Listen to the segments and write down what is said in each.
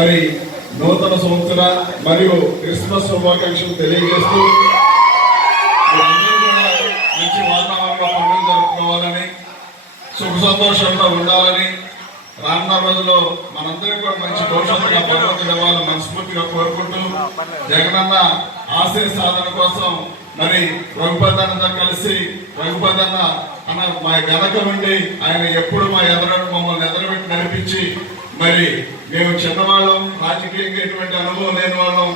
మరి నూతన సంవత్సర మరియు క్రిస్మస్ శుభాకాంక్షలు తెలియజేస్తూ అందరూ కూడా మంచి వాతావరణంలో పండుగ జరుపుకోవాలని సుఖ సంతోషంతో ఉండాలని రానున్న రోజుల్లో మనందరికీ కూడా మంచి భవిష్యత్తుగా భగవంతుడు ఇవ్వాలని మనస్ఫూర్తిగా కోరుకుంటూ జగనన్న ఆశయ సాధన కోసం మరి రఘుపతి అన్నతో కలిసి రఘుపతి అన్న మా వెనక ఉండి ఆయన ఎప్పుడు మా మమ్మల్ని ఎదురబెట్టి నడిపించి మరి మేము చిన్నవాళ్ళం రాజకీయంగా ఎటువంటి అనుభవం లేని వాళ్ళం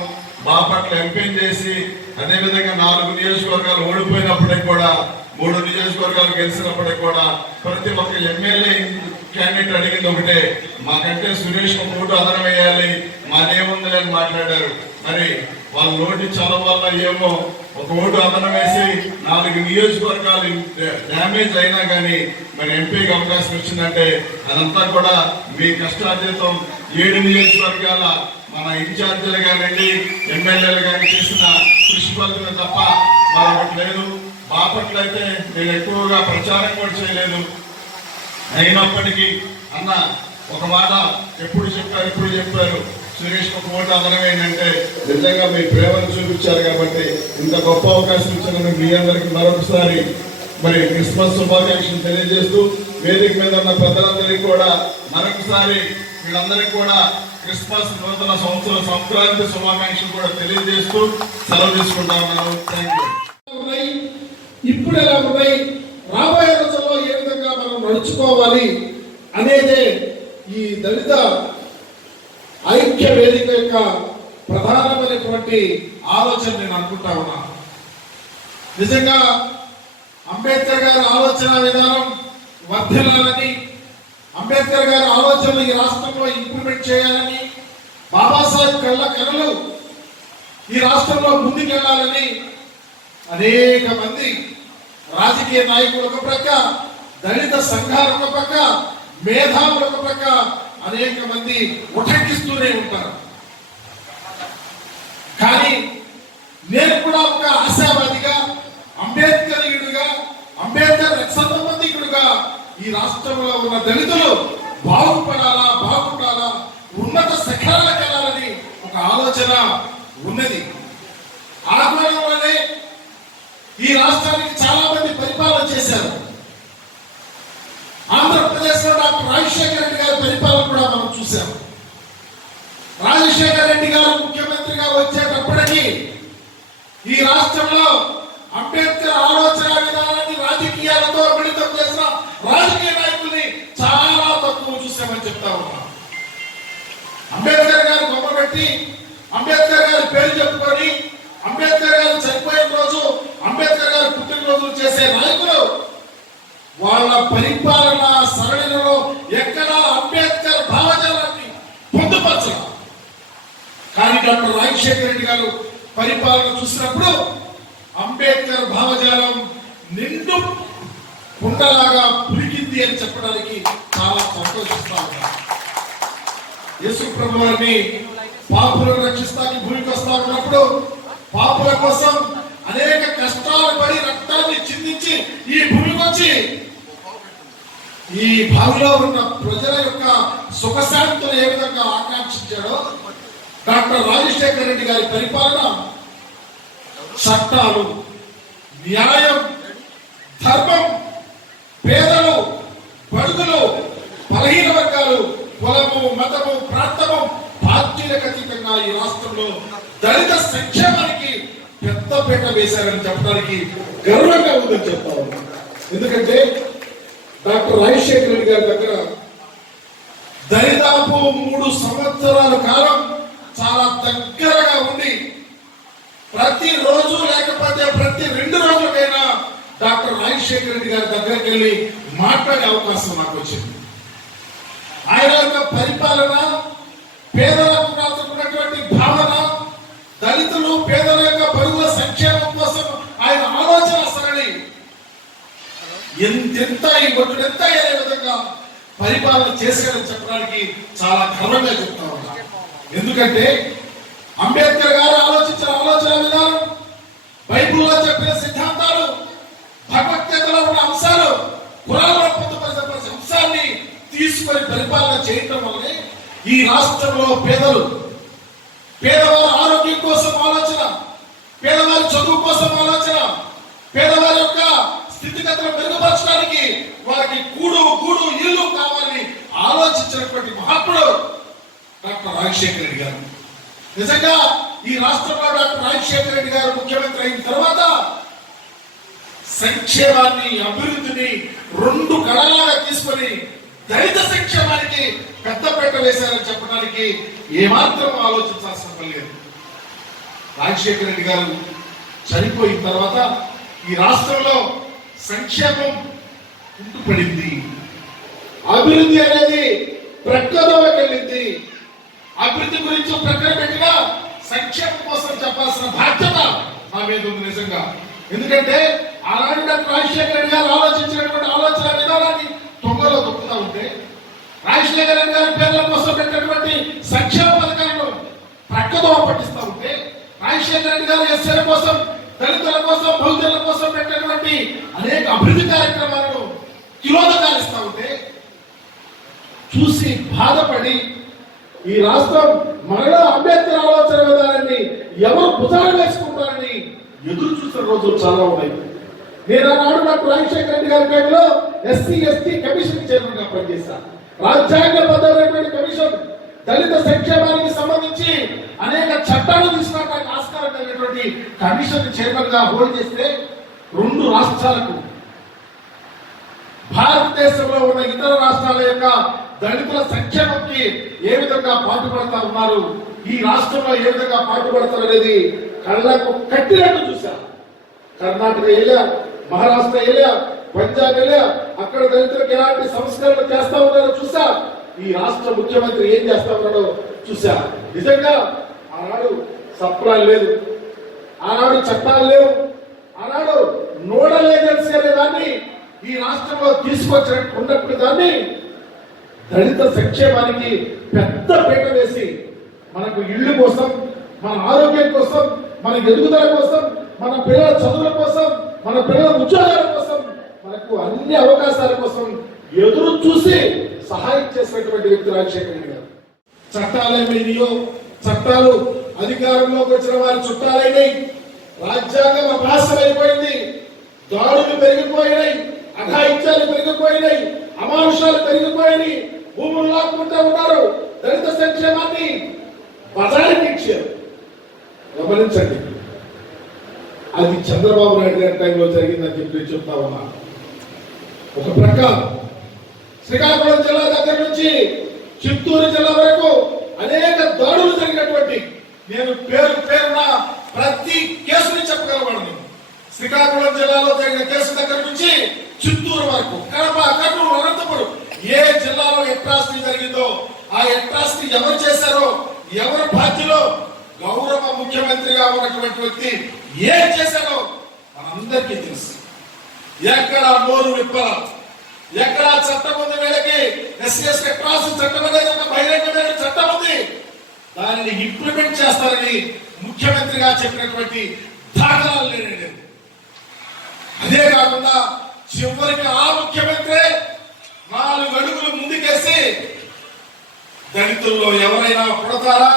బాపట్ల ఎంపీ చేసి అదేవిధంగా 4 నియోజకవర్గాలు ఓడిపోయినప్పటికీ కూడా 3 నియోజకవర్గాలు గెలిచినప్పటికీ కూడా ప్రతి ఒక్క ఎమ్మెల్యే క్యాండిడేట్ అడిగింది ఒకటే, మాకంటే సురేష్ ఓటు అదనం వేయాలి, మాదేముంది అని మాట్లాడారు. మరి వాళ్ళ నోటి చదవ వల్ల ఏమో ఒక ఓటు అదనం వేసి 4 నియోజకవర్గాలు డ్యామేజ్ అయినా కానీ మరి ఎంపీకి అవకాశం వచ్చిందంటే అదంతా కూడా మీ కష్టార్జితం 7 నియోజకవర్గాల మన ఇన్ఛార్జీలు కానివ్వండి ఎమ్మెల్యేలు కానీ చేసిన కృషి ఫలితమే తప్ప మరొకటి లేదు. బాపట్ల అయితే నేను ఎక్కువగా ప్రచారం కూడా చేయలేదు. అయినప్పటికీ అన్న ఒక మాట ఎప్పుడు చెప్పారు సురేష్ ఒక ఓటు అదనం ఏంటంటే నిజంగా మీ ప్రేమను చూపించారు కాబట్టి ఇంత గొప్ప అవకాశం ఇచ్చినందుకు మీ అందరికీ మరొకసారి మరి క్రిస్మస్ శుభాకాంక్షలు తెలియజేస్తూ వేదిక మీద ఉన్న పెద్దలందరికీ కూడా మరొకసారి వీళ్ళందరికీ కూడా క్రిస్మస్ నూతన సంవత్సరం సంక్రాంతి శుభాకాంక్షలు కూడా తెలియజేస్తూ సెలవు తీసుకుంటా ఉన్నాను. Thank you. ఇప్పుడు ఎలా ఉన్నాయి, రాబోయే రోజుల్లో ఏ విధంగా మనం నడుచుకోవాలి అనేదే ఈ దళిత ఐక్య వేదిక యొక్క ప్రధానమైనటువంటి ఆలోచన నేను అనుకుంటా ఉన్నా. నిజంగా అంబేద్కర్ గారి ఆలోచన విధానం వర్ధిల్లాలని, అంబేద్కర్ గారి ఆలోచనలు ఈ రాష్ట్రంలో ఇంప్లిమెంట్ చేయాలని, బాబాసాహెబ్ కళలు ఈ రాష్ట్రంలో ముందుకెళ్లాలని అనేక మంది రాజకీయ నాయకులు ఒక ప్రక్క, దళిత సంఘాలు ఒక ప్రక్క, మేధావులు ఒక ప్రక్క అనేక మంది ఉటంకిస్తూనే ఉంటారు. కానీ నేను కూడా ఒక ఆశావాదిగా, అంబేద్కరీయుడిగా, అంబేద్కర్ సంబంధికుడుగా ఈ రాష్ట్రంలో ఉన్న దళితులు బాగుండాలా, ఉన్నత శిఖరాలకు వెళ్ళాలని ఒక ఆలోచన ఉన్నది. ఆ కోణంలోనే ఈ రాష్ట్రానికి చాలా మంది పరిపాలన చేశారు. ఆంధ్రప్రదేశ్లో డాక్టర్ రాజశేఖర రెడ్డి గారి పరిపాలన కూడా మనం చూసాం. రాజశేఖర రెడ్డి గారు ముఖ్యమంత్రిగా వచ్చేటప్పటికి ఈ రాష్ట్రంలో అంబేద్కర్ ఆలోచన విధానాన్ని రాజకీయాలతో మిళితం చేసిన రాజకీయ నాయకుల్ని చాలా తక్కువ చూసామని చెప్తా ఉన్నాం. అంబేద్కర్ గారు బొమ్మ పెట్టి, అంబేద్కర్ గారి పేరు చెప్పుకొని, అంబేద్కర్ గారు చనిపోయిన రోజు, అంబేద్కర్ గారు పుట్టినరోజు చేసే నాయకులు వాళ్ళ పరిపాలన సరళిలో ఎక్కడా అంబేద్కర్ భావజాలాన్ని పొందుపరచారు. కానీ డాక్టర్ రాజశేఖర రెడ్డి గారు పరిపాలన చూసినప్పుడు అంబేద్కర్ భావజాలం నిండు కుండలాగా పులికింది అని చెప్పడానికి చాలా సంతోషిస్తా ఉన్నారు. యేసు ప్రభు వారిని పాపులను రక్షిస్తానికి భూమికి వస్తా ఉన్నప్పుడు పాపుల కోసం అనేక కష్టాలు పడి రక్తాన్ని చిందించి ఈ భూమికి వచ్చి ఈ భావిలో ఉన్న ప్రజల యొక్క సుఖశాంతులు ఏ విధంగా ఆకాంక్షించాడో డాక్టర్ రాజశేఖర రెడ్డి గారి పరిపాలన చట్టాలు, న్యాయం, ధర్మం, పేదలు, బడుగులు, బలహీన వర్గాలు, కులము, మతము, ప్రాంతము, పార్టీలకు అతీతంగా ఈ రాష్ట్రంలో దళిత సంక్షేమానికి పెద్దపీట వేశారని చెప్పడానికి గర్వంగా ఉందని చెప్తా ఉన్నాను. ఎందుకంటే డాక్టర్ రాజశేఖర రెడ్డి గారి దగ్గర దరిదాపు 3 సంవత్సరాల కాలం చాలా దగ్గరగా ఉండి ప్రతి రోజు లేకపోతే ప్రతి 2 రోజులకైనా డాక్టర్ రాజశేఖర రెడ్డి గారి దగ్గరికి వెళ్ళి మాట్లాడే అవకాశం నాకు వచ్చింది. ఆయన యొక్క పరిపాలన, పేదలకు రాసుకున్నటువంటి భావన, దళితులు పేదల యొక్క బరువుల సంక్షేమం కోసం ఆయన ఆలోచన సరళి ఎంత ఈ ఒడ్డునెంత అనే విధంగా పరిపాలన చేశాడని చెప్పడానికి చాలా గర్వంగా చెప్తా ఉన్నా. ఎందుకంటే అంబేద్కర్ గారు ఆలోచించిన ఆలోచన విధానం, బైబిల్లో చెప్పిన సిద్ధాంతాలు, భగవద్గీతలో ఉన్న అంశాలు, పురాణంలో పొందుపరిచిన అంశాన్ని తీసుకొని పరిపాలన చేయటం వల్లే ఈ రాష్ట్రంలో పేదవారి ఆరోగ్యం కోసం ఆలోచన, పేదవారి చదువు కోసం ఆలోచన, పేదవారి యొక్క స్థితిగతులు మెరుగుపరచడానికి వారికి గూడు ఇల్లు కావాలని ఆలోచించినటువంటి మహాత్ముడు డాక్టర్ రాజశేఖర రెడ్డి గారు. నిజంగా ఈ రాష్ట్రంలో డాక్టర్ రాజశేఖర రెడ్డి గారు ముఖ్యమంత్రి అయిన తర్వాత సంక్షేమాన్ని, అభివృద్ధిని రెండు కళలాగా తీసుకొని దళిత సంక్షేమానికి పెద్దపీట వేశారని చెప్పడానికి ఏమాత్రం ఆలోచించాల్సిన పని లేదు. రాజశేఖర రెడ్డి గారు చనిపోయిన తర్వాత ఈ రాష్ట్రంలో సంక్షేమం కుంటుపడింది, అభివృద్ధి అనేది ప్రక్కదోవకి వెళ్ళింది. అభివృద్ధి గురించి ప్రక్కన పెట్టినా సంక్షేమం కోసం చెప్పాల్సిన బాధ్యత మా మీద ఉంది నిజంగా. ఎందుకంటే ఆనాడు డాక్టర్ రాజశేఖర రెడ్డి గారు ఆలోచించినటువంటి ఆలోచన విధానాన్ని తొంగలో తొక్కుతా ఉంటే, రాజశేఖర రెడ్డి గారి పేర్ల కోసం పెట్టినటువంటి సంక్షేమ పథకాలను ప్రక్కదోవ పట్టిస్తూ ఉంటే, రాజశేఖర రెడ్డి గారు ఎస్సీల కోసం, దళితుల కోసం, బహుజనుల కోసం పెట్టినటువంటి అనేక అభివృద్ధి కార్యక్రమాలను తిరోధకాలిస్తూ ఉంటే చూసి బాధపడి ఈ రాష్ట్రం మరలా అంబేద్కర్ ఆలోచన విధానాన్ని ఎవరు భుజాలు వేసుకుంటారని ఎదురు చూసిన రోజులు చాలా ఉన్నాయి. నేను ఆనాడు డాక్టర్ రాజశేఖర రెడ్డి గారి పేరులో ఎస్సీ కమిషన్ చైర్మన్ గా పనిచేశాను. రాజ్యాంగబద్ధమైనటువంటి కమిషన్ దళిత సంక్షేమానికి సంబంధించి అనేక చట్టాలు తీసుకురావడానికి ఆస్కారం కలిగినటువంటి కమిషన్ చైర్మన్ గా హోల్డ్ చేస్తే 2 రాష్ట్రాలకు, భారతదేశంలో ఉన్న ఇతర రాష్ట్రాల యొక్క దళితుల సంక్షేమంకి ఏ విధంగా పాటుపడతా ఉన్నారు, ఈ రాష్ట్రంలో ఏ విధంగా పాటుపడతారు అనేది కళ్ళకు కట్టినట్టు చూశారు. కర్ణాటక వెళ్ళా, మహారాష్ట్ర వెళ్ళా, పంజాబ్ వెళ్ళా, అక్కడ దళితులకు ఎలాంటి సంస్కరణలు చేస్తా ఉన్నారో చూసా. ఈ రాష్ట్ర ముఖ్యమంత్రి ఏం చేస్తా ఉన్నాడో చూసా. నిజంగా ఆనాడు సప్లాలు లేదు, ఆనాడు చట్టాలు లేవు, ఆనాడు నోడల్ ఏజెన్సీ అనే దాన్ని ఈ రాష్ట్రంలో తీసుకొచ్చినట్టు ఉన్నప్పుడు దాన్ని దళిత సంక్షేమానికి పెద్ద పీట వేసి మనకు ఇళ్ల కోసం, మన ఆరోగ్యం కోసం, మన ఎదుగుదల కోసం, మన పిల్లల చదువుల కోసం, మన పిల్లల ఉద్యోగాల కోసం, మనకు అన్ని అవకాశాల కోసం ఎదురు చూసి సహాయం చేసినటువంటి వ్యక్తి రాజశేఖర రెడ్డి గారు. చట్టాలేమైనాయో, చట్టాలు అధికారంలోకి వచ్చిన వారి చుట్టాలైనాయి, రాజ్యాంగం అభాసమైపోయింది, దాడులు పెరిగిపోయినాయి, అఘాయిత్యాలు పెరిగిపోయినాయి, అమానుషాలు పెరిగిపోయినాయి, భూములు లాక్కుంటా ఉన్నారు, దళిత సంక్షేమాన్ని బజారుకి ఇచ్చారు. గమనించండి, అది చంద్రబాబు నాయుడు గారి టైంలో జరిగిందని చెప్పి చెప్తా ఉన్నా. ఒక ప్రక్క శ్రీకాకుళం జిల్లా దగ్గర నుంచి చిత్తూరు జిల్లా వరకు అనేక దాడులు జరిగినటువంటి, నేను పేరున ప్రతి కేసుని చెప్పగలవాడు. శ్రీకాకుళం జిల్లాలో జరిగిన కేసు దగ్గర నుంచి చిత్తూరు వరకు, కడప, కర్నూలు, అనంతపురం, ఏ జిల్లాలో అట్రాసిటీ జరిగిందో ఆ అట్రాసిటీ ఎవరు చేశారో, ఎవరు బాధ్యులో, గౌరవ ముఖ్యమంత్రిగా ఉన్నటువంటి వ్యక్తి ఏం చేశారో మనందరికీ తెలుసు. ఎక్కడ నోరు విప్పల, ఎక్కడ చట్టం ఉంది, వీళ్ళకి ఎస్సీ అట్రాసిటీ చట్టం అనేది ఒక బహిరంగమైన చట్టం ఉంది, దానిని ఇంప్లిమెంట్ చేస్తారని ముఖ్యమంత్రిగా చెప్పినటువంటి దాఖలాలు లేనండి. అదే కాకుండా చివరికి ఆ ముఖ్యమంత్రి 4 అడుగులు ముందుకేసి దళితుల్లో ఎవరైనా పుడతారా,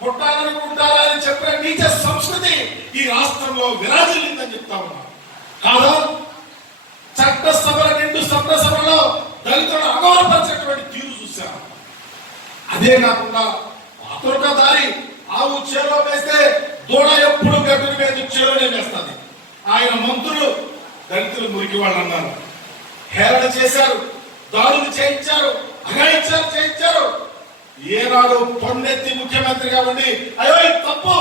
పుట్టాలనుకుంటారా అని చెప్పిన నీచ సంస్కృతి ఈ రాష్ట్రంలో విరాజిల్లిందని చెప్తా ఉన్నా. కాదా, నిండు చట్టసభలో దళితులను అగౌరవపరిచినటువంటి తీరు చూశారు. అదే కాకుండా అతొక దారి ఆవు చేలో వేస్తే దూడ ఎప్పుడు గడ్డుని మీద చేలోనే వేస్తుంది. ఆయన మంత్రులు దళితులు మురికి వాళ్ళు అన్నారు, హేళన చేశారు, దాడులు చేయించారు, అఘాయిత్యాలు చేయించారు. ఏనాడు పొన్నెత్తి ముఖ్యమంత్రిగా ఉండి అయ్యో తప్పు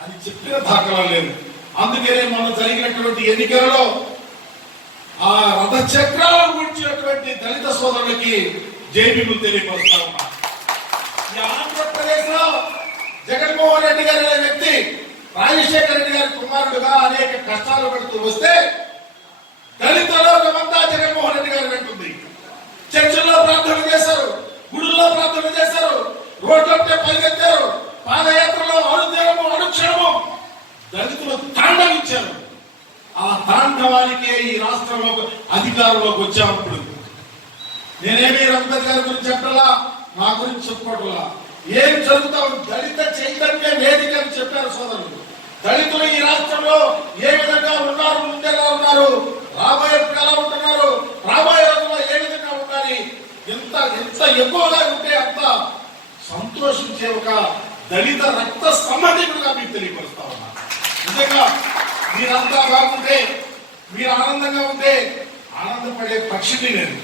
అని చెప్పిన దాఖలా లేదు. అందుకనే మొన్న జరిగినటువంటి ఎన్నికలలో ఆ రథ చక్రాలను గుర్చినటువంటి దళిత సోదరులకి జైబీలు తెలియపరుస్తా ఉన్నా. ఆంధ్రప్రదేశ్ లో జగన్మోహన్ రెడ్డి గారి అనే వ్యక్తి రాజశేఖర రెడ్డి గారి కుమారుడుగా అనేక కష్టాలు పడుతూ వస్తే దళిత లోకమంతా జగన్మోహన్ రెడ్డి గారు వెంటుంది. చర్చల్లో ప్రార్థనలు చేశారు, గుడుల్లో ప్రార్థనలు చేశారు, రోడ్లంటే పరిగెత్తారు, పాదయాత్రలో అనుదినము అనుక్షణము దళితులు తాండవించారు. ఆ తాండవానికే ఈ రాష్ట్రంలో అధికారంలోకి వచ్చామప్పుడు నేనేమి అంబేద్కర్ గురించి చెప్పాలా, నా గురించి చెప్పుకోవట్లా ఏం జరుగుతా ఉంది. దళిత చైతన్య వేదిక అని చెప్పారు సోదరులు. దళితులు ఈ రాష్ట్రంలో ఏ విధంగా ఉన్నారు, ముందెలా ఉన్నారు, రాబోయే ఎలా ఉంటున్నారు, రాబోయే రోజుల్లో ఏ విధంగా ఉండాలి, ఎంత ఎంత ఎక్కువగా ఉంటే అంత సంతోషించే ఒక దళిత రక్త సంబంధికుడుగా మీకు తెలియపరుస్తా ఉన్నా. నిజంగా మీరంతా బాగుంటే, మీరు ఆనందంగా ఉంటే ఆనందపడే పక్షిని నేను.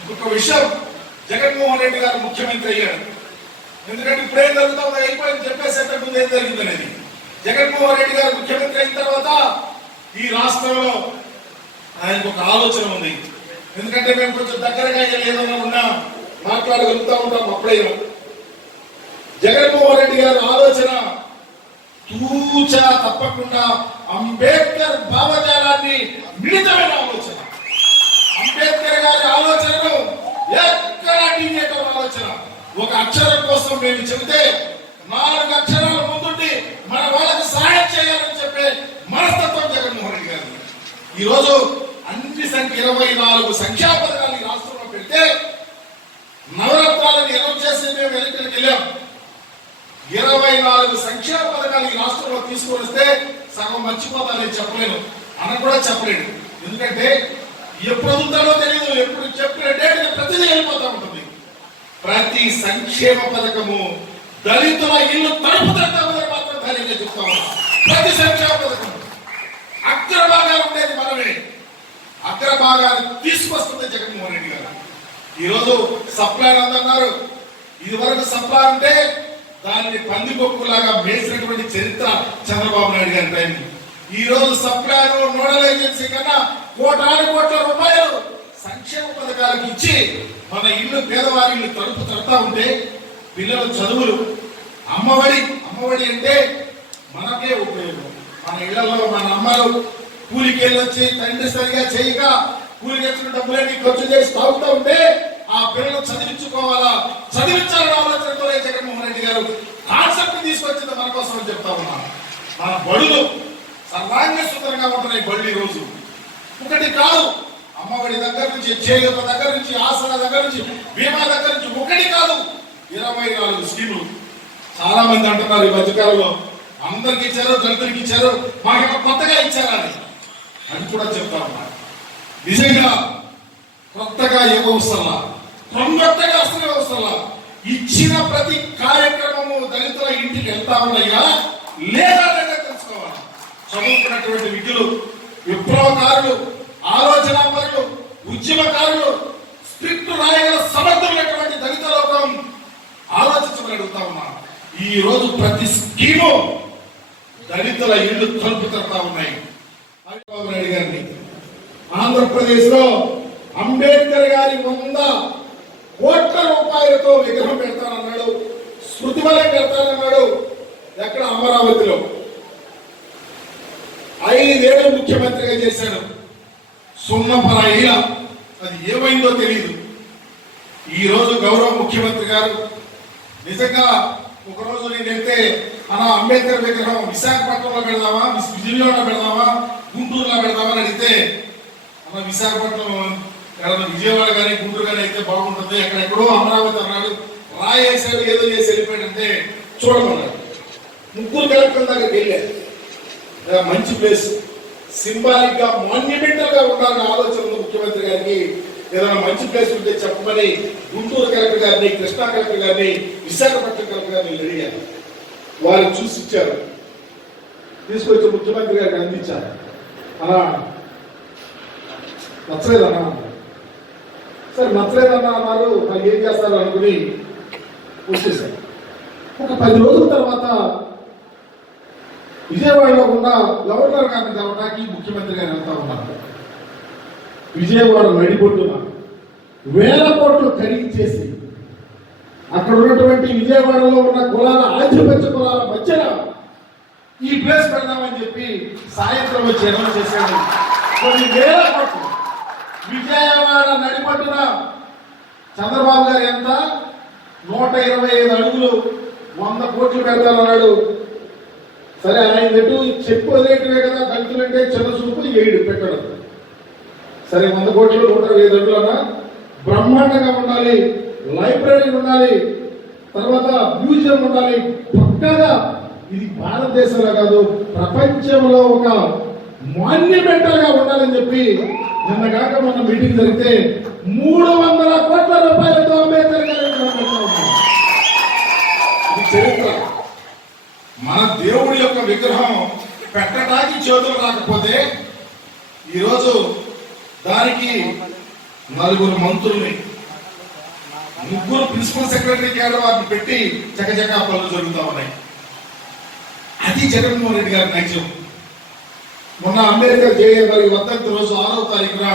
ఇంకొక విషయం, జగన్మోహన్ రెడ్డి గారు ముఖ్యమంత్రి అయ్యాడు. ఎందుకంటే ఇప్పుడేం జరుగుతుందో అయిపోయింది చెప్పేసేట ముందు ఏం జరిగిందనేది. జగన్మోహన్ రెడ్డి గారు ముఖ్యమంత్రి అయిన తర్వాత ఈ రాష్ట్రంలో ఆయనకు ఒక ఆలోచన ఉంది. ఎందుకంటే మేము కొంచెం దగ్గరగా ఏదైనా ఉన్నా మాట్లాడగలుగుతా ఉంటాం. అప్పుడైనా జగన్మోహన్ రెడ్డి గారి ఆలోచన తూచా తప్పకుండా అంబేద్కర్ భావజాలాన్ని మిళితమైన ఆలోచన. అంబేద్కర్ గారి ఆలోచనను ఎక్కడ టీనేటర్ ఆలోచన. ఒక అక్షరం కోసం మేము చెబితే 4 అక్షరాల ముందుండి మన వాళ్ళకి సహాయం చేయాలని చెప్పే మనస్తత్వం జగన్మోహన్ రెడ్డి గారు. ఈ రోజు అన్ని సంఖ్య 24 సంక్షేమ పథకాలు ఈ రాష్ట్రంలో పెడితే నవరత్నాలను ఎన్నో చేసి మేము ఎన్నికలకు వెళ్ళాం. 24 సంక్షేమ పథకాలు ఈ రాష్ట్రంలో తీసుకొని వస్తే సగం మర్చిపోతానని చెప్పలేను, అన్న కూడా చెప్పలేను. ఎందుకంటే ఎప్పుడు వదులుతాడో తెలియదు, ఎప్పుడు చెప్పిన డేట్ ప్రతిదీ వెళ్ళిపోతా ఉంటుంది. ప్రతి సంక్షేమ పథకము దళితుల ఇల్లు తలుపు తట్టాలని మాత్రం ధైర్యంగా చెప్తా ఉన్నా. ప్రతి సంక్షేమ పథకం అగ్రభాగాలు ఉండేది మనమే, అగ్రభాగాన్ని తీసుకొస్తుంది జగన్మోహన్ రెడ్డి గారు. ఈరోజు సప్లై అందన్నారు. ఇది వరకు సప్లై అంటే దాన్ని పందికొక్కులాగా మేసినటువంటి చరిత్ర చంద్రబాబు నాయుడు గారి టైం. ఈ రోజు సప్లై నోడల్ ఏజెన్సీ కన్నా కోట్ల రూపాయలు సంక్షేమ పథకాలకు ఇచ్చి మన ఇల్లు పేదవారి ఇల్లు తలుపు తడతా ఉంటే పిల్లల చదువులు, అమ్మఒడి అంటే మనకే ఉపయోగం. మన ఇళ్లలో మన అమ్మలు కూలికి వెళ్ళొచ్చి తండ్రి సరిగా చేయక కూలికి వచ్చిన డబ్బులన్నీ ఖర్చు చేసి తాగుతూ ఉంటే ఆ పిల్లలు చదివించుకోవాలా, చదివించాలని ఆలోచనతో జగన్మోహన్ రెడ్డి గారు కాన్సెప్ట్ తీసుకొచ్చింది మన కోసం అని చెప్తా ఉన్నా. మన బడులు సర్వాంగ సుందరంగా ఉంటున్నాయి. బళ్ళు ఈ రోజు ఒకటి కాదు, అమ్మఒడి దగ్గర నుంచి, చేయూత దగ్గర నుంచి, ఆసరా దగ్గర నుంచి, బీమా దగ్గర నుంచి ఒకటి కాదు 24 స్కీములు. చాలా మంది అంటున్నారు ఈ మధ్యకాలంలో అందరికి ఇచ్చారు, దళితులకి ఇచ్చారు, మాకేమో కొత్తగా ఇచ్చారని. అది కూడా చెప్తా ఉన్నా. నిజంగా కొత్తగా ఏమో వస్తలా, కొత్తగా అసలు వస్తలా. ఇచ్చిన ప్రతి కార్యక్రమము దళితుల ఇంటికి వెళ్తా ఉన్నాయా లేదా తెలుసుకోవాలి. చదువుకున్నటువంటి విద్యులు, విప్లవకారులు, ఆలోచనాపరులు, ఉద్యమకారులు, స్క్రిప్ట్ రాయగల సమర్థులైనటువంటి దళిత లోకం ఆలోచించగలుగుతా ఉన్నా. ఈ రోజు ప్రతి స్కీము దళితుల ఇళ్లు తలుపు తడతా ఉన్నాయి. చంద్రబాబు నాయుడు గారిని ఆంధ్రప్రదేశ్ లో అంబేద్కర్ గారి 100 కోట్ల రూపాయలతో విగ్రహం పెడతానన్నాడు, స్మృతి వలయం పెడతానన్నాడు. ఎక్కడ? అమరావతిలో. 5 ఏళ్ళు ముఖ్యమంత్రిగా చేశాడు. సున్నపరాయిల అది ఏమైందో తెలియదు. ఈ రోజు గౌరవ ముఖ్యమంత్రి గారు నిజంగా ఒకరోజు నేను వెళ్తే అంబేద్కర్ విగ్రహం విశాఖపట్నంలో పెడదామా, విజయవాడలో పెడదామా, గుంటూరులో పెడదామా అని అడిగితే విశాఖపట్నం విజయవాడ కానీ గుంటూరు కానీ అయితే బాగుంటుంది, ఎక్కడెక్కడో అమరావతి అన్నాడు, రాయేసాడు, ఏదో చేసి వెళ్ళిపోయాడంటే చూడమన్నాడు. 3 కలెక్టర్ దగ్గరికి వెళ్ళారు. మంచి ప్లేస్, సింబాలిక్ గా, మాన్యుమెంటల్ గా ఉండాలనే ఆలోచన ముఖ్యమంత్రి గారికి. ఏదైనా మంచి ప్లేస్ ఉంటే చెప్పమని గుంటూరు కలెక్టర్ గారిని, కృష్ణా కలెక్టర్ గారిని, విశాఖపట్నం కలెక్టర్ గారిని అడిగారు. వారు చూసి ఇచ్చారు, తీసుకొచ్చి ముఖ్యమంత్రి గారికి అందించారు. అలా నచ్చలేదన్నా, సరే నచ్చలేదన్నా అన్నారు. మరి ఏం చేస్తారు అనుకుని వచ్చేసారు. ఒక 10 రోజుల తర్వాత విజయవాడలో ఉన్న గవర్నర్ గారిని కలవడానికి ముఖ్యమంత్రి గారు వెళ్తా ఉన్నారు. విజయవాడ నడిబొడ్డున 1000 కోట్లు ఖరీచేసి అక్కడ ఉన్నటువంటి విజయవాడలో ఉన్న కులాల, ఆధిపత్య కులాల మధ్యన ఈ ప్లేస్ పెడదామని చెప్పి సాయంత్రం వచ్చి అనౌన్స్ చేశాడు. కొన్ని 1000 కోట్లు విజయవాడ నడిబొడ్డున. చంద్రబాబు గారు ఎంత? 125 అడుగులు 100 కోట్లు పెడతానన్నాడు. సరే, ఆయన ఎటు చెప్పు వదిలేటివే కదా, దళితులంటే చిన్న చూపు, 7 పెట్టడం. సరే, 100 కోట్లు 125 అడుగులన్నా బ్రహ్మాండంగా ఉండాలి, లైబ్రరీ ఉండాలి, తర్వాత మ్యూజియం ఉండాలి. పక్కగా ఇది భారతదేశంలో కాదు ప్రపంచంలో ఒక మాన్యుమెంటల్ గా ఉండాలని చెప్పి నిన్న కాక మొన్న మీటింగ్ జరిగితే 300 కోట్ల రూపాయలతో అంబేద్కర్ గారు ఇది చరిత్ర. మన దేవుడి యొక్క విగ్రహం పెట్టడానికి చేతులు రాకపోతే ఈరోజు దానికి 4 మంత్రుల్ని 3 ప్రిన్సిపల్ సెక్రటరీ క్యాడర్ వారిని పెట్టి చకచకా పనులు జరుగుతూ ఉన్నాయి. అది జగన్మోహన్ రెడ్డి గారి నైజం. మొన్న అంబేద్కర్ గారి వర్ధంతి రోజు 6వ తారీఖున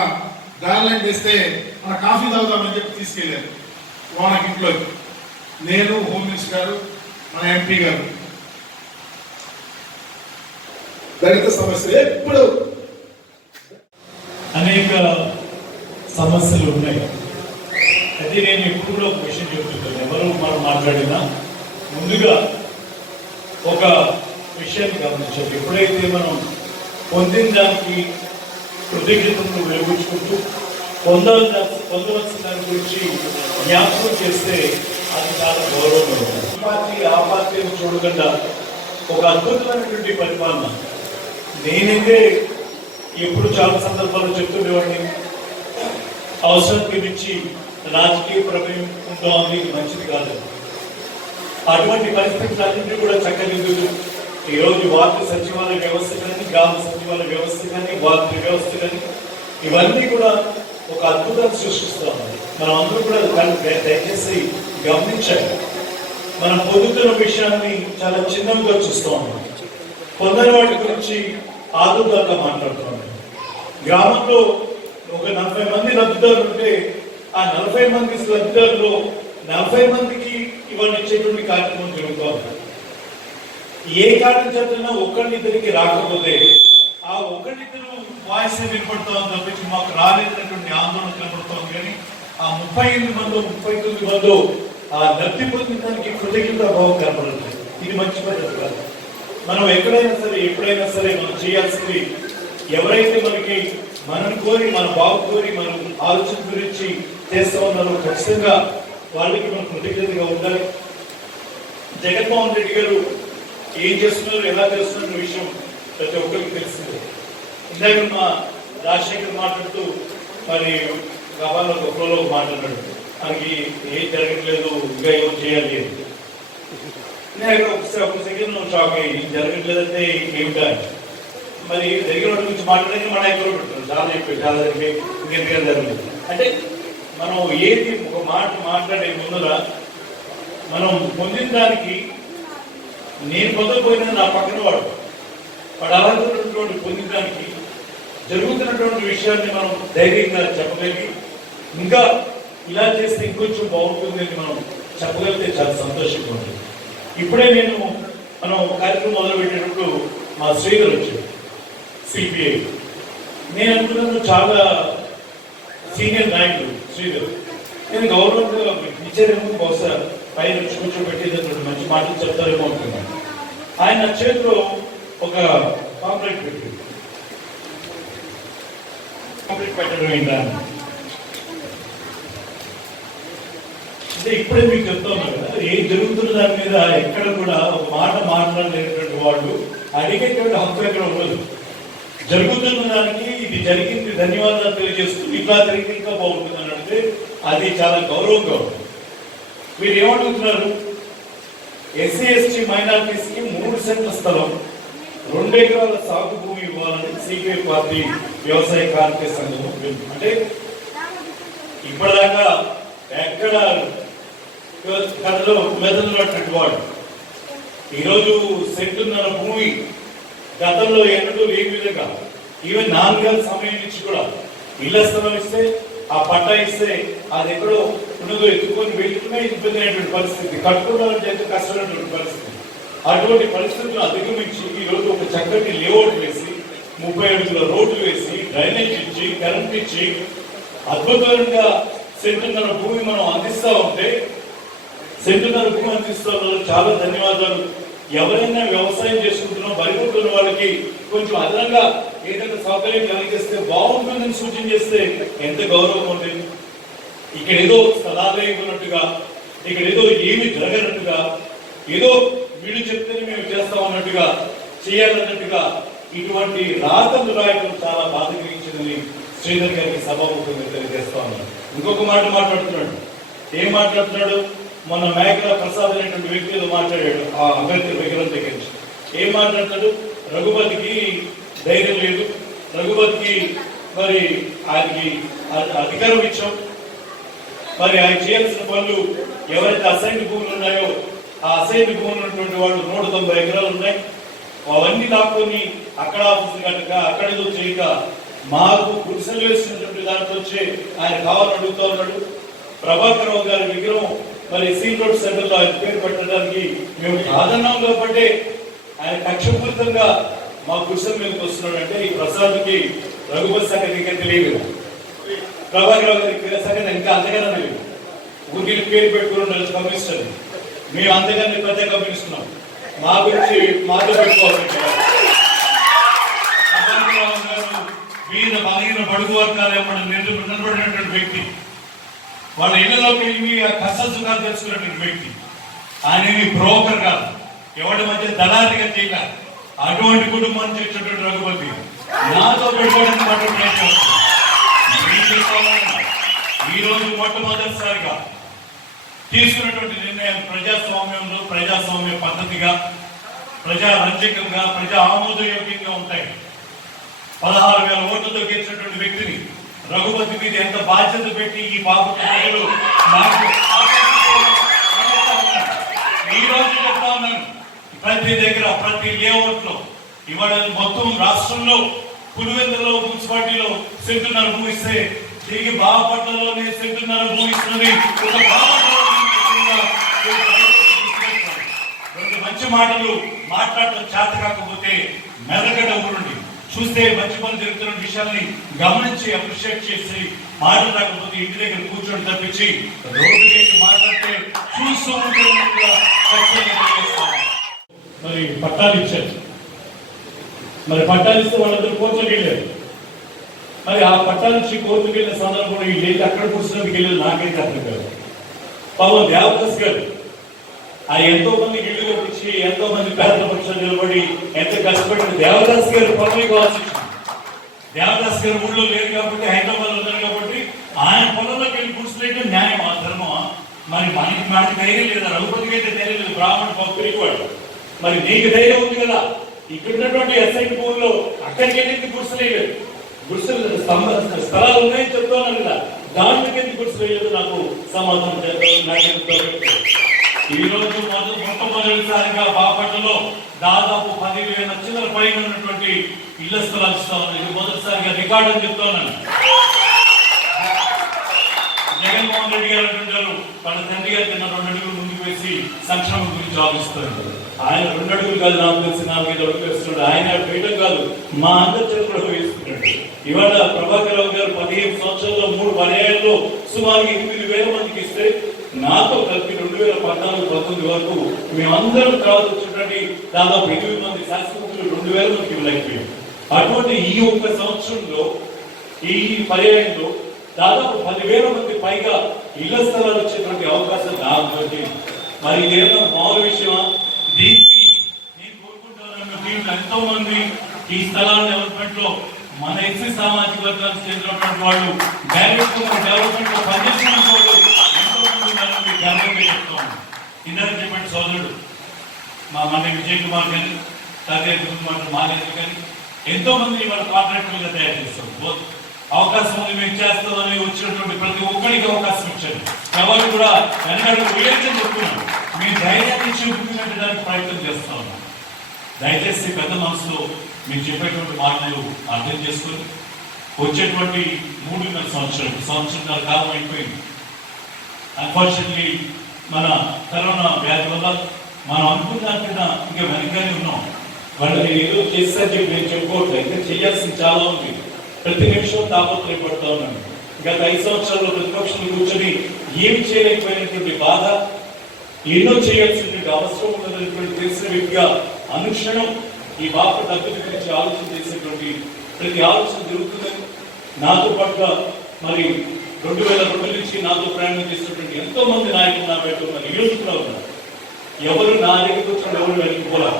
గార్లెండ్ చేస్తే మన కాఫీ తాగుదామని చెప్పి తీసుకెళ్లారు వాళ్ళకి ఇంట్లో. నేను, హోమ్ మినిస్టర్ గారు, మన ఎంపీ గారు. దళిత సమస్యలు ఎప్పుడు అనేక సమస్యలు ఉన్నాయి. అది నేను ఎప్పుడు కూడా ఒక విషయం చెప్తున్నాను, ఎవరు మనం మాట్లాడినా ముందుగా ఒక విషయాన్ని గమనించాలి. ఎప్పుడైతే మనం పొందిన దానికి కృతజ్ఞతను వెలుగుచ్చుకుంటూ పొందవలసిన దాని గురించి జ్ఞాపకం చేస్తే అది చాలా గౌరవంగా ఉంటుంది. ఈ పార్టీ ఆ పార్టీని చూడకుండా ఒక అద్భుతమైనటువంటి పరిపాలన. నేనైతే ఎప్పుడు చాలా సందర్భాల్లో చెప్తుండేవాడిని, అవసరానికి మించి రాజకీయ ప్రమేయం ఉందామని మంచిది కాదు. అటువంటి పరిస్థితులన్నింటినీ కూడా చక్కదిద్దుతూ ఈరోజు వార్డు సచివాలయ వ్యవస్థ కానీ, గ్రామ సచివాలయ వ్యవస్థ కానీ, వార్డు వ్యవస్థ కానీ ఇవన్నీ కూడా ఒక అద్భుతాన్ని సృష్టిస్తామని మనం అందరూ కూడా దయచేసి గమనించాలి. మనం పొందుతున్న విషయాన్ని చాలా చిన్నగా చూస్తూ ఉన్నాం. పొందని వాటి గురించి ఆదుర్దాగా మాట్లాడుతున్నాం. గ్రామంలో ఒక 40 మంది లబ్ధిదారులు ఉంటే ఆ 40 మంది లబ్ధిదారులు 40 మందికి ఇవన్నీ ఇచ్చేటువంటి కార్యక్రమం జరుగుతుంది. ఏ కారణం చేతనా ఒకరిద్దరికి రాకపోతే ఆ ఒకరిద్దరు వాయిస్ వినపడుతుంది తప్పించి మాకు రాలేదన్నటువంటి ఆందోళన కనబడుతుంది. కానీ ఆ 38 మంది 39 మంది ఆ లబ్ధి పొందడానికి కృతజ్ఞత భావం కనపడుతుంది. ఇది మంచి పద్ధతి కాదు. మనం ఎక్కడైనా సరే ఎప్పుడైనా సరే మనం చేయాల్సింది, ఎవరైతే మనం కోరి మన బాగు కోరి మనం ఆలోచన గురించి చేస్తూ ఉన్నారో ఖచ్చితంగా వాళ్ళకి మనం కృతజ్ఞతగా ఉండాలి. జగన్మోహన్ రెడ్డి గారు ఏం చేస్తున్నారు, ఎలా చేస్తున్నారు విషయం ప్రతి ఒక్కరికి తెలిసింది. ఇందాక మా రాజశేఖర్ మాట్లాడుతూ మరి గవర్నర్ ఒకలో మాట్లాడాడు, మనకి ఏం జరగట్లేదు, ఇంకా ఏమో చేయాలి. నేను ఒక సెకండ్ షాక్ అయ్యి జరగట్లేదంటే ఏమిటా, మరి జరిగిన వాటి గురించి మాట్లాడడానికి మన ఎక్కడో పెడుతున్నారు. చాలా చెప్పారు, చాలా జరిగాయి, ఇంకెందుకని జరగలేదు అంటే మనం ఏది ఒక మాట మాట్లాడే ముందర మనం పొందిన దానికి నేను పొందకపోయినా నా పక్కన వాడు అలాంటి పొందిన దానికి జరుగుతున్నటువంటి విషయాన్ని మనం ధైర్యంగా చెప్పగలిగి ఇంకా ఇలా చేస్తే ఇంకొంచెం బాగుంటుందని మనం చెప్పగలిగితే చాలా సంతోషంగా ఉంటుంది. ఇప్పుడే మనం కార్యక్రమం మొదలుపెట్టేటప్పుడు మా శ్రీధర్ వచ్చాడు, సిపిఐ. నేను అనుకున్నాను చాలా సీనియర్ నాయకుడు శ్రీధర్. నేను గౌరవంగా ఇచ్చారేమో, బహుశా పైన కూర్చోబెట్టేటటువంటి మంచి మాటలు చెప్తారేమో అనుకున్నాను. ఆయన చేతిలో ఒక కాంప్లెక్ట్ పెట్టాడు. కాంప్లెక్ట్ పెట్టడం ఏంటంటే ఇప్పుడే మీకు చెప్తున్నారు కదా, ఏం జరుగుతున్న దాని మీద ఎక్కడ కూడా ఒక మాట మాట్లాడలేనటువంటి వాళ్ళు అడిగేటువంటి హక్కు ఎక్కడ ఉండదు. జరుగుతున్న దానికి ఇది జరిగింది ధన్యవాదాలు తెలియజేస్తూ ఇట్లా జరిగింది ఇంకా బాగుంటుంది అని అంటే అది చాలా గౌరవంగా ఉంటుంది. మీరు ఏమడుగుతున్నారు, ఎస్సీ ఎస్టీ మైనారిటీస్ కి 3 సెంట్ల స్థలం 2 ఎకరాల సాగు భూమి ఇవ్వాలని సిపిఐ పార్టీ వ్యవసాయ కార్మిక సంఘం. అంటే ఇప్పటిదాకా ఎక్కడ కథలో మెదలున్నటువంటి వాడు ఈరోజు సెంటున్నర భూమి గతంలో ఎన్నడూ లేని విధంగా ఈవెన్ 4 గంటల సమయం నుంచి కూడా ఇళ్ల స్థలం ఇస్తే ఆ పట్టా ఇస్తే అది ఎక్కడో ఉన్నదో ఎత్తుకొని వెళ్తున్నా ఇబ్బంది అయినటువంటి పరిస్థితి, కట్టుకోవడానికి ఎంత కష్టమైనటువంటి పరిస్థితి. అటువంటి పరిస్థితులను అధిగమించి ఈరోజు ఒక చక్కటి లేఅవుట్ వేసి 30 అడుగుల రోడ్లు వేసి డ్రైనేజ్ ఇచ్చి కరెంట్ ఇచ్చి అద్భుతంగా సెంటున్నర భూమి మనం అందిస్తా ఉంటే చాలా ధన్యవాదాలు. ఎవరైనా వ్యవసాయం చేసుకుంటున్నాం బరిగొట్టున్న వాళ్ళకి కొంచెం అదనంగా ఏదైనా సౌకర్యం కలిగిస్తే బాగుంటుందని సూచన చేస్తే ఎంత గౌరవం ఉంటుంది. ఇక్కడ ఏదో స్థలాలే ఉన్నట్టుగా, ఇక్కడ ఏదో ఏమి జరగనట్టుగా, ఏదో వీళ్ళు చెప్తేనే మేము చేస్తాం అన్నట్టుగా, చేయాలన్నట్టుగా ఇటువంటి రాతలు రాయడం చాలా బాధ కలిగించిందని శ్రీధర్ గారికి సభాముఖంగా తెలియజేస్తా ఉన్నాడు. ఇంకొక మాట మాట్లాడుతున్నాడు. ఏం మాట్లాడుతున్నాడు? మొన్న మేకల ప్రసాద్ అనేటువంటి వ్యక్తి ఏదో మాట్లాడాడు ఆ అభ్యర్థి విగ్రహం దగ్గర నుంచి. ఏం మాట్లాడతాడు? రఘుపతికి ధైర్యం లేదు, రఘుపతికి మరి ఆయనకి అధికారం ఇచ్చాం, మరి ఆయన చేయాల్సిన పనులు ఎవరైతే అసైన్ భూములు ఉన్నాయో ఆ అసైన్ భూములు ఉన్నటువంటి వాళ్ళు 190 ఎకరాలు ఉన్నాయి, అవన్నీ లాక్కొని అక్కడ ఆఫీసులు కనుక అక్కడేదో చేయక మాకు గుడిసెలు వేసినటువంటి దాంట్లో వచ్చే ఆయన కావాలని అడుగుతూ ఉన్నాడు. ప్రభాకర్ రావు గారి విగ్రహం మరి సీల్ రోడ్ సెంటర్ లో ఆయన పేరు పెట్టడానికి మేము కాదన్నాం కాబట్టి ఆయన కక్షపూరితంగా మా గుడిసెల మీదకి వస్తున్నాడు. అంటే ఈ ప్రసాద్కి రఘుపతి సంగతి ఇంకా తెలియదు, ప్రభాకర్ రావు గారి సంగతి ఇంకా అంతగానే తెలియదు. ఊరికి పేరు పెట్టుకుని గమనిస్తారు. మేము అంతగానే పెద్ద గమనిస్తున్నాం. మా గురించి మాతో పెట్టుకోవాలి. వీర బలహీన బడుగు వర్గాలు ఏమన్నా నిలబడినటువంటి వ్యక్తి, వాళ్ళ ఇళ్లలోకి వెళ్ళి ఆ కష్ట సుఖాలు తెలుసుకున్నటువంటి వ్యక్తి. ఆయన బ్రోకర్ కాదు, ఎవరి మధ్య దళారిగా చేయాలి. అటువంటి కుటుంబం నుంచి వచ్చినటువంటి రఘుపతి నాతో పెట్టుకోవడానికి పట్టుకునేది. ఈ రోజు మొట్టమొదటిసారిగా తీసుకున్నటువంటి నిర్ణయం ప్రజాస్వామ్యంలో ప్రజాస్వామ్య పద్ధతిగా, ప్రజారంజకంగా, ప్రజా ఆమోదయోగ్యంగా ఉంటాయి. 16,000 ఓట్లతో గెలిచినటువంటి వ్యక్తిని రఘుపతి మీద ఎంత బాధ్యత పెట్టి ఈ పాప ప్రజలు నాకు ఈ రోజు చెప్తా ఉన్నాను. ప్రతి దగ్గర ప్రతి లేఅవుట్ లో ఇవాళ మొత్తం రాష్ట్రంలో పులివెందులో మున్సిపాలిటీలో సెంటున్నర భూమి ఇస్తే తిరిగి బాపట్లలోనే సెంటున్నర భూమి ఇస్తున్నది ఒక రెండు మంచి మాటలు మాట్లాడటం చేత కాకపోతే మెదగడ ఊరండి చూస్తే మంచి పనులు జరుగుతున్న విషయాన్ని గమనించి అప్రిషియేట్ చేసి మాటలు రాకపోతే ఇంటి దగ్గర కూర్చొని తప్పించి రోడ్డు చేసి మాట్లాడితే చూస్తూ మరి పట్టాలు ఇచ్చారు. మరి పట్టాలు ఇస్తే వాళ్ళందరూ కోర్టులకు వెళ్ళారు. మరి ఆ పట్టాలు ఇచ్చి కోర్టుకు వెళ్ళిన సందర్భంలో ఈ లేదు అక్కడ కూర్చున్నది వెళ్ళారు. నాకైతే అర్థం కాదు. పాపం దేవదాస్ గారు ఆ ఎంతో మందికి ఇల్లు కట్టించి ఎంతో మంది పేదల పక్షాలు నిలబడి ఎంత కష్టపడిన దేవదాస్ గారు పదవి కావాల్సి వచ్చింది. దేవదాస్ గారు ఊళ్ళో లేరు కాబట్టి హైదరాబాద్ ఉన్నారు కాబట్టి ఆయన పొలంలోకి వెళ్ళి కూర్చున్నట్టు న్యాయం ఆ ధర్మమా? మరి మనకి ధైర్యం లేదా? రఘుపతికి అయితే ధైర్యం లేదు, బ్రాహ్మణ భక్తుడివాడు. మరి నీకు ధైర్యం ఉంది కదా, ఇక్కడ ఉన్నటువంటి ఎస్ఐటి భూముల్లో అక్కడికి వెళ్ళి గుడిసెలేదు, గుడిసెలు స్థలాలు ఉన్నాయని చెప్తున్నాను కదా, దాంట్లోకి ఎందుకు గుడిసెలేదు? నాకు సమాధానం చేస్తాను. ఈ రోజు మొట్టమొదటిసారిగా బాపట్లలో దాదాపు 10,000 చిల్లర పైన ఉన్నటువంటి ఇళ్ల స్థలాలు ఇస్తా ఉన్నాయి. ఇది మొదటిసారిగా రికార్డు అని చెప్తా ఉన్నాను. జగన్మోహన్ రెడ్డి గారు అంటుంటారు వాళ్ళ తండ్రి గారు 2 అడుగులు ముందుకు వేసి సంక్షేమం గురించి ఆలోచిస్తారు. ఆయన 2 అడుగులు కాదు, నాకు తెలిసి 4-5 అడుగులు వేస్తున్నాడు. ఆయన వేయడం కాదు, మా అందరి చేతుల్లో వేస్తున్నాడు. ఇవాళ ప్రభాకర్ రావు గారు 15 సంవత్సరాల్లో 3 పర్యాయాల్లో సుమారు 8,000 మందికి ఇస్తే నాతో కలిపి 2014-19 వరకు మేమందరం తర్వాత వచ్చినటువంటి దాదాపు 8 మంది శాసనసభ్యులు 2,000 మందికి ఇవ్వలేకపోయాం. అటువంటి ఈ ఒక్క సంవత్సరంలో ఈ పర్యాయంలో దాదాపు 10,000 మంది పైగా ఇళ్ల స్థలాలు వచ్చేటువంటి అవకాశం నాకు. మరి ఇదేమో మామూలు విషయమా? దీనికి నేను కోరుకుంటున్నాను, దీంట్లో ఎంతో మంది ఈ స్థలాల డెవలప్మెంట్ లో మన ఎస్సీ సామాజిక వర్గానికి చెందినటువంటి వాళ్ళు డైరెక్ట్ డెవలప్మెంట్ లో పనిచేసిన వాళ్ళు ఎంతో మంది మనకి గర్వంగా చెప్తాం. ఇందాక చెప్పండి సోదరుడు మా విజయ్ కుమార్ కానీ మానేంద్ర కానీ ఎంతో మంది వాళ్ళ కాంట్రాక్టర్లుగా తయారు చేస్తాం. అవకాశం ఉంది మేము చేస్తామని వచ్చినటువంటి ప్రతి ఒక్కరికి అవకాశం ఇచ్చారు. ఎవరు కూడా వెనకడు వేయని చెప్తున్నాను. మీ ధైర్యాన్ని చూపించడానికి ప్రయత్నం చేస్తా ఉన్నాం. దయచేసి పెద్ద మనసులో మీరు చెప్పేటువంటి మాటలు అర్థం చేసుకొని వచ్చేటువంటి 3.5 సంవత్సరాల కాలం అయిపోయింది. అన్ఫార్చునేట్లీ మన కరోనా వ్యాధి వల్ల మనం అనుకున్న దానికన్నా ఇంకా వెనకనే ఉన్నాం. వాళ్ళు ఏదో చేస్తారని చెప్పి నేను చెప్పుకోవట్లేదు, ఇంకా చేయాల్సింది చాలా ఉంది. ప్రతి నిమిషం తాపత్రయపడుతూ ఉన్నాను. గత 5 సంవత్సరాల్లో ప్రతిపక్షాలు కూర్చొని ఏమి చేయలేకపోయినటువంటి బాధ, ఎన్నో చేయాల్సినటువంటి అవసరం ఉన్నటువంటి తెలిసిన వ్యక్తిగా అనుక్షణం ఈ బాపట్ల అభివృద్ధి గురించి ఆలోచన చేసేటువంటి ప్రతి ఆలోచన జరుగుతుందని నాతో పాటుగా మరి 2002 నుంచి నాతో ప్రయాణం చేసినటువంటి ఎంతో మంది నాయకులు నా బయట ఉన్నారు, ఈ రోజు కూడా ఉన్నారు. ఎవరు నా దగ్గరికి వచ్చిన ఎవరు వెళ్ళిపోలా.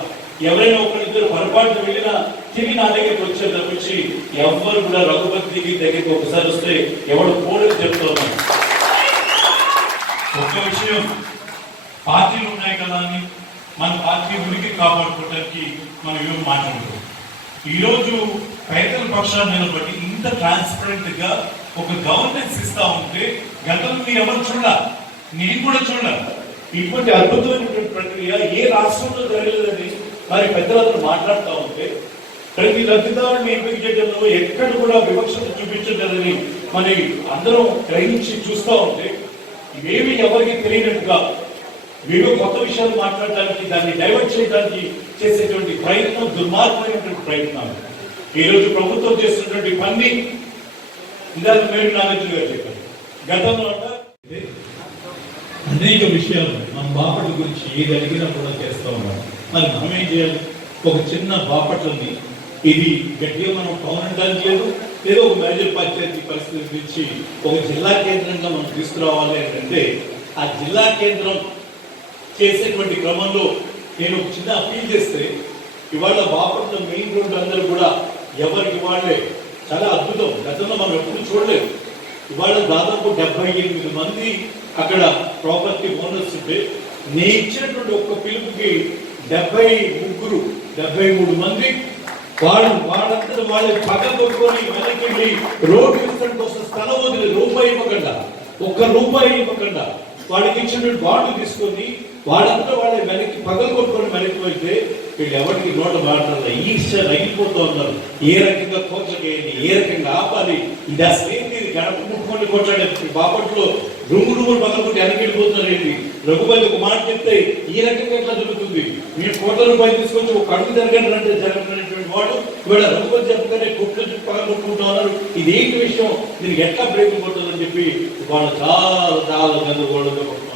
ఎవరైనా ఒకరిద్దరు పొరపాటు వెళ్ళినా తిరిగి నా దగ్గరికి వచ్చే తప్పించి ఎవరు కూడా రఘుపతికి దగ్గరికి ఒకసారి వస్తే ఎవడు పోలేదు చెప్తా ఉన్నాను. ఒక విషయం, పార్టీలు ఉన్నాయి కదా అని మన పార్టీ ఉనికి కాపాడుకోవడానికి మనం ఏమి మాట్లాడుతాం. ఈరోజు పేదల పక్షాన్ని నిలబడి ఇంత ట్రాన్స్పరెంట్ గా ఒక గవర్నెన్స్ ఇస్తా ఉంటే గతంలో ఎవరు చూడాలి, నేను కూడా చూడాలి. ఇటువంటి అద్భుతమైనటువంటి ప్రక్రియ ఏ రాష్ట్రంలో జరగలేదని మరి పెద్దలందరూ మాట్లాడుతూ ఉంటే ప్రతి లబ్ధిదారుని ఎంపిక చేయడంలో ఎక్కడ కూడా వివక్షత చూపించలేదని మరి అందరం గ్రహించి చూస్తూ ఉంటే ఇవేమి ఎవరికి తెలియనట్టుగా వీడు కొత్త విషయాలు మాట్లాడడానికి దాన్ని డైవర్ట్ చేయడానికి చేసేటువంటి ప్రయత్నం దుర్మార్గమైనటువంటి ప్రయత్నాలు. ఈ రోజు ప్రభుత్వం చేస్తున్నటువంటి పని ఇందాక మేడం నాగార్జున గారు చెప్పారు. గతంలో అనేక విషయాలు మన బాపట్ల గురించి ఏది అడిగినా కూడా చేస్తూ ఉన్నాం. మరి మనం ఏం చేయాలి? ఒక చిన్న బాపట్లని ఇది గట్టిగా మనం టౌన్ అనడానికి లేదు, ఏదో ఒక మేజర్ పంచాయతీ పరిస్థితి నుంచి ఒక జిల్లా కేంద్రంగా మనం తీసుకురావాలి అంటే ఆ జిల్లా కేంద్రం చేసేటువంటి క్రమంలో నేను ఒక చిన్న అపీల్ చేస్తే ఇవాళ బాపట్ల మెయిన్ రోడ్డు అందరూ కూడా ఎవరికి వాళ్ళే చాలా అద్భుతం. గతంలో మనం ఎప్పుడు చూడలేదు. ఇవాళ దాదాపు 78 మంది అక్కడ ప్రాపర్టీ ఓనర్స్ ఉంటే నేను ఇచ్చినటువంటి ఒక్క పిలుపుకి 73 మంది వాళ్ళంతా వాళ్ళ పగ కొట్టుకొని వెనక్కి వెళ్ళి రోడ్డు ఇవ్వడం కోసం స్థలం వదిలి రూపాయి ఇవ్వకుండా వాళ్ళకి ఇచ్చినటువంటి బాండ్లు తీసుకొని వాళ్ళంతా వాళ్ళ వెనక్కి పగలు కొట్టుకొని వెనక్కి వెళ్తే వీళ్ళు ఎవరికి నోట మాట్లాడాలి, ఈర్ష్య రగిలిపోతూ ఉన్నారు. ఏ రకంగా కోచకేయండి, ఏ రకంగా ఆపాలి, ఇది అసలు ఏంటి, గడప ముట్టుకొని కొట్లాడే బాపట్లో రూములు పగలకొట్టి వెనక్కి వెళ్ళిపోతున్నారేంటి. రఘుపతి ఒక మాట చెప్తే ఈ రకంగా ఎట్లా జరుగుతుంది, మీరు కోట్ల రూపాయలు తీసుకొచ్చి ఒక అడుగు జరగండి అంటే జరగనటువంటి వాడు ఇవాళ రఘుపతి చెప్పగానే కొట్లు చుట్టూ పగల కొట్టుకుంటూ ఉన్నారు. ఇదేంటి విషయం, దీనికి ఎట్లా బ్రేక్ కొట్టాలని చెప్పి వాళ్ళు చాలా గందరగోళంగా కొట్టుకున్నారు.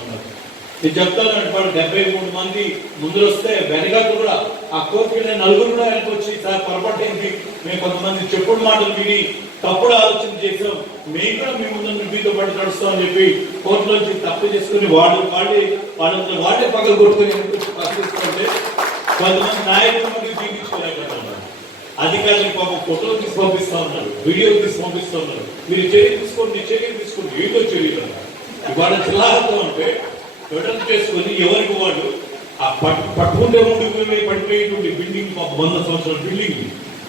నేను చెప్తాను, వాళ్ళు 73 మంది ముందు వస్తే వెనకాల కూడా ఆ కోర్టుకి నలుగురు కూడా వెనక వచ్చి సార్ పొరపాటు ఏంటి, మేము కొంతమంది చెప్పుడు మాటలు విని తప్పుడు ఆలోచన చేసాం, మేము కూడా మీ ముందు మీతో పాటు నడుస్తామని చెప్పి కోర్టులోంచి తప్పు చేసుకుని వాళ్ళే పగలు కొట్టుకుని ప్రశ్నిస్తుంటే కొంతమంది నాయకులు మనకి జీవించుకోలేకపోతున్నారు. అధికారులకు పాపం ఫోటోలు తీసి పంపిస్తా ఉన్నారు, వీడియోలు తీసి పంపిస్తా ఉన్నారు. మీరు చర్య తీసుకోండి ఏంటో చర్యలు. ఇవాళ జిల్లాలతో అంటే ఫెడరల్ చేసుకొని ఎవరికి వాడు ఆ పట్టుకుంటే పడిపోయేటువంటి బిల్డింగ్ 100 సంవత్సరాల బిల్డింగ్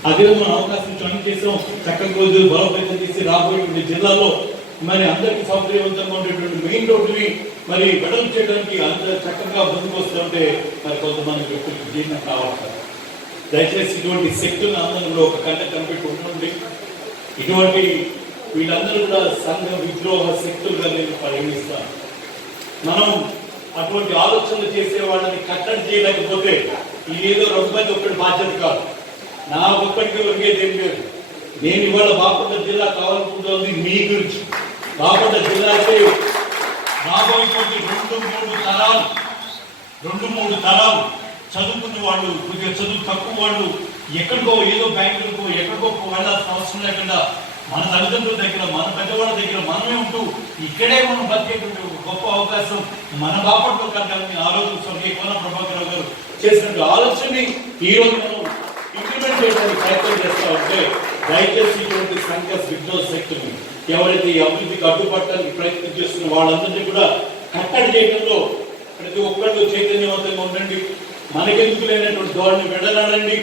అదే మనం అవకాశం పని చేసాం. చక్కని రోజు బలోపేతం చేసి రాబోయేటువంటి జిల్లాలో మరి అందరికి సౌకర్యవంతంగా ఉండేటువంటి మెయిన్ రోడ్డుని మరి వెడల్పు చేయడానికి అంత చక్కగా ముందుకు వస్తుంటే మరి కొంతమంది వ్యక్తులకు జీర్ణం కావాలి. దయచేసి ఇటువంటి శక్తులను అందరిలో ఒక కంట కనిపెట్టి ఉంటుంది. ఇటువంటి వీళ్ళందరూ కూడా సంఘ విద్రోహ శక్తులుగా నేను పరిగణిస్తాను. మనం అటువంటి ఆలోచనలు చేసే వాళ్ళని కట్టడి చేయలేకపోతే ఏదో రఘుపతి ఒక్కటి బాధ్యత కాదు, నా ఒక్కడికి ఒరిగేది ఏం లేదు. నేను ఇవాళ బాపట్ల జిల్లా కావాలనుకుంటుంది మీ గురించి. బాపట్ల జిల్లాకి రాబోయేటువంటి 2-3 తరాలు చదువుకున్న వాళ్ళు, కొద్దిగా చదువు తక్కువ వాళ్ళు ఎక్కడికో ఏదో బ్యాంకులకు ఎక్కడికో వెళ్ళాల్సిన అవసరం లేకుండా మన తల్లిదండ్రుల దగ్గర, మన పెద్దవాళ్ళ దగ్గర మనమే ఉంటూ ఇక్కడే మనం బతికేటువంటి గొప్ప అవకాశం మన బాపట్ల కలగాలని ఆ రోజు స్వర్గీయ కోన ప్రభాకర్ రావు గారు చేసినట్టు ఆలోచనని ఈ రోజు మనం ఇంప్లిమెంట్ చేయడానికి ప్రయత్నం చేస్తా ఉంటే దయచేసి ఇటువంటి సంఖ్య విద్రోహ శక్తులు ఎవరైతే ఈ అభివృద్ధికి అడ్డుపట్టడానికి ప్రయత్నం చేస్తున్న వాళ్ళందరినీ కూడా కట్టడి చేయడంలో ప్రతి ఒక్కళ్ళు చైతన్యవంతంగా ఉండండి. మనకెందుకు లేనటువంటి ధోరణి వెడలాడండి.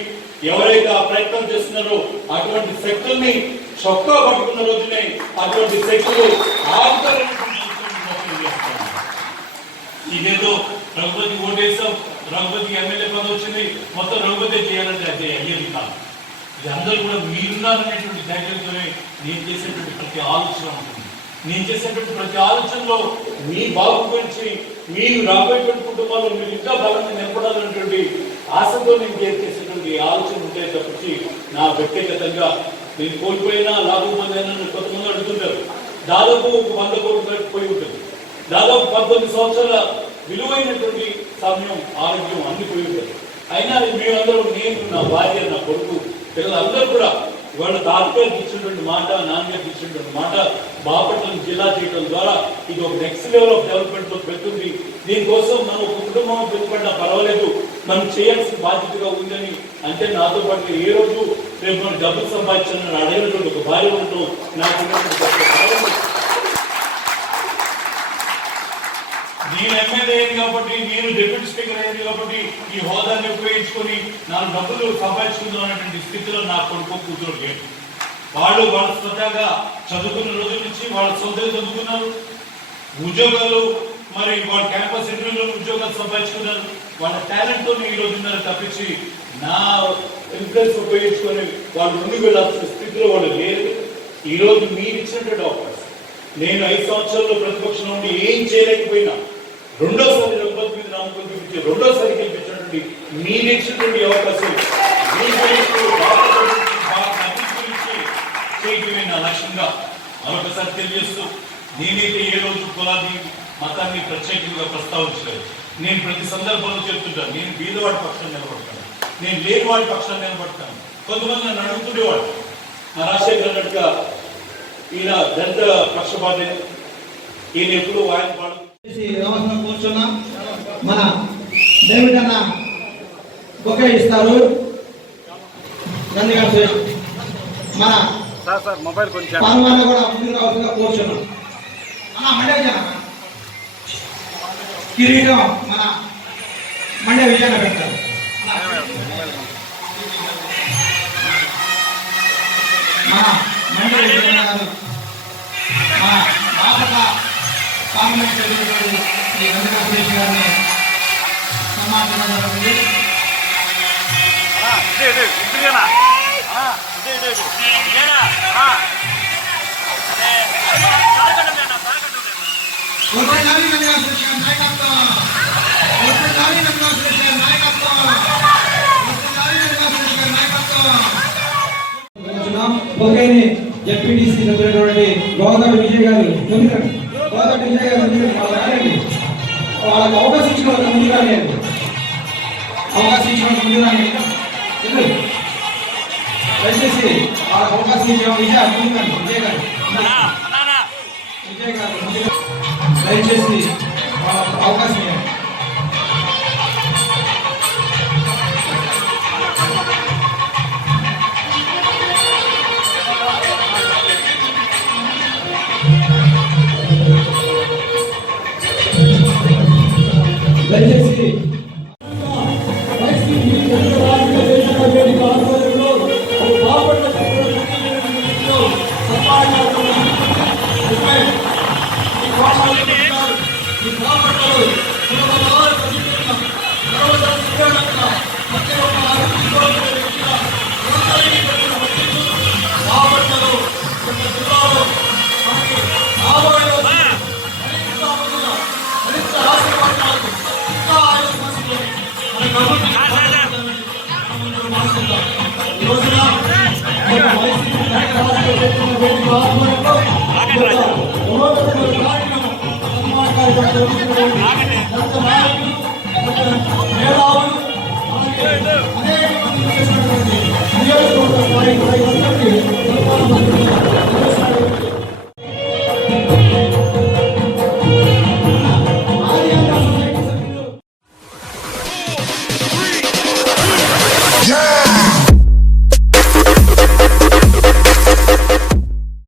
ఎవరైతే ఆ ప్రయత్నం చేస్తున్నారో అటువంటి శక్తుల్ని చొక్కా పట్టుకున్న రోజునే అటువంటి శక్తులు ఇదేదో రఘుపతి ఓటేస్తాం, రఘుపతికి ఎమ్మెల్యే పదవి వచ్చింది, మొత్తం రఘుపతి చేయాలంటే అది అయ్యేది కాదు. ఇది అందరూ కూడా మీరున్నారనేటువంటి ధైర్యంతోనే నేను చేసేటువంటి ప్రతి ఆలోచన ఉంటుంది. నేను చేసేటువంటి ప్రతి ఆలోచనలో మీ బాబు గురించి, మీరు రాబోయేటువంటి కుటుంబాల్లో మీరు ఇంకా బలంగా నిలబడాలనేటువంటి ఆశతో నేను చేసేటువంటి ఆలోచన ఉంటాయి తప్పించి నా వ్యక్తిగతంగా నేను కోల్పోయినా లాభం పొందైనా కొంతమంది అడుగుతుంటారు. దాదాపు 100 కోట్లు పోయి ఉంటుంది. దాదాపు 19 సంవత్సరాల విలువైనటువంటి సమయం, ఆరోగ్యం అన్ని పోయి ఉంటుంది. అయినా మేమందరూ, నేను, నా భార్య, నా కొడుకు, పిల్లలందరూ కూడా ఇవాళ తాతగారికి ఇచ్చినటువంటి మాట, నాన్నగారికి ఇచ్చినటువంటి మాట బాపట్లను జిల్లా చేయడం ద్వారా ఇది ఒక నెక్స్ట్ లెవెల్ ఆఫ్ డెవలప్మెంట్ లో పెడుతుంది. దీనికోసం మనం ఒక కుటుంబం పెట్టుకున్నా పర్వాలేదు, మనం చేయాల్సిన బాధ్యతగా ఉందని అంటే నాతో పాటు ఏ రోజు రేపు మనం డబ్బులు సంపాదించాలని అడిగినటువంటి ఒక భార్య ఉండటం నాకు నేను ఎమ్మెల్యే అయింది కాబట్టి, నేను డిప్యూటీ స్పీకర్ అయింది కాబట్టి ఈ హోదాన్ని ఉపయోగించుకొని నాకు డబ్బులు సంపాదించుకుందాం అనేటువంటి స్థితిలో నా కొడుకు కూతురు లేదు. వాళ్ళు వాళ్ళ స్వతహాగా చదువుకున్న రోజుల నుంచి వాళ్ళ సొంతంగా చదువుకున్నారు, ఉద్యోగాలు మరి వాళ్ళ క్యాంపస్ ఇంటర్వ్యూలో ఉద్యోగాలు సంపాదించుకున్నారు. వాళ్ళ టాలెంట్ తో ఈ రోజు ఉన్నారు తప్పించి నా ఇన్ఫ్లుయెన్స్ ఉపయోగించుకొని వాళ్ళు ముందుకు వెళ్ళాల్సిన స్థితిలో వాళ్ళు లేరు. ఈ రోజు మీరు ఇచ్చినటువంటి అవకాశం, నేను 5 సంవత్సరాల్లో ప్రతిపక్షంలో ఉండి ఏం చేయలేకపోయినా రెండోసారి రఘుపతి మీద నమ్మకం చూపించి రెండోసారి గెలిపించినటువంటి మీరు ఇచ్చినటువంటి అవకాశం చేయటమే నా లక్ష్యంగా మరొకసారి తెలియజేస్తూ, నేనైతే ఏ రోజు కులాన్ని మతాన్ని ప్రత్యేకంగా ప్రస్తావించలేదు. నేను ప్రతి సందర్భంలో చెప్తుంటాను, నేను బీదవాడి పక్షాన్ని నిలబడతాను, నేను లేని వాడి పక్షాన్ని నిలబడతాను. కొంతమంది నన్ను అడుగుతుండేవాడు, నా రాజశేఖర్ అన్నట్టుగా ఈయన దళిత పక్షపాతి, ఈయన ఎప్పుడు ఆయన పాడు కూర్చున్నా. మన డేవిడ్ అన్న బొకే ఇస్తారు. మన పాల్గొన్న కూడా ముందుకు రావాల్సిందిగా కూర్చున్నాం. మండే విజయన కిరీటం మన మండే విజయన పెడతారు. మన మండే విజయన గారు మన బాపట్ల పార్లమెంట్ సభ్యులు శ్రీ వెంకటేశ్వర సురేష్ గారిని సన్మానించడం జరుగుతుంది. బొకేని జెడ్పీటీసీ సభ్యులైనటువంటి గోదావరి విజయ్ గారు గోదావరి విజయ్ గారు వాళ్ళకి అవకాశం ఇచ్చిన వాళ్ళకి ముందుగానే దయచేసి వాళ్ళకి అవకాశం ఇచ్చిన విజయ్ గారు దయచేసి వాళ్ళకి అవకాశం ఇవ్వండి. దయచేసి మేధావులు అనేక మంది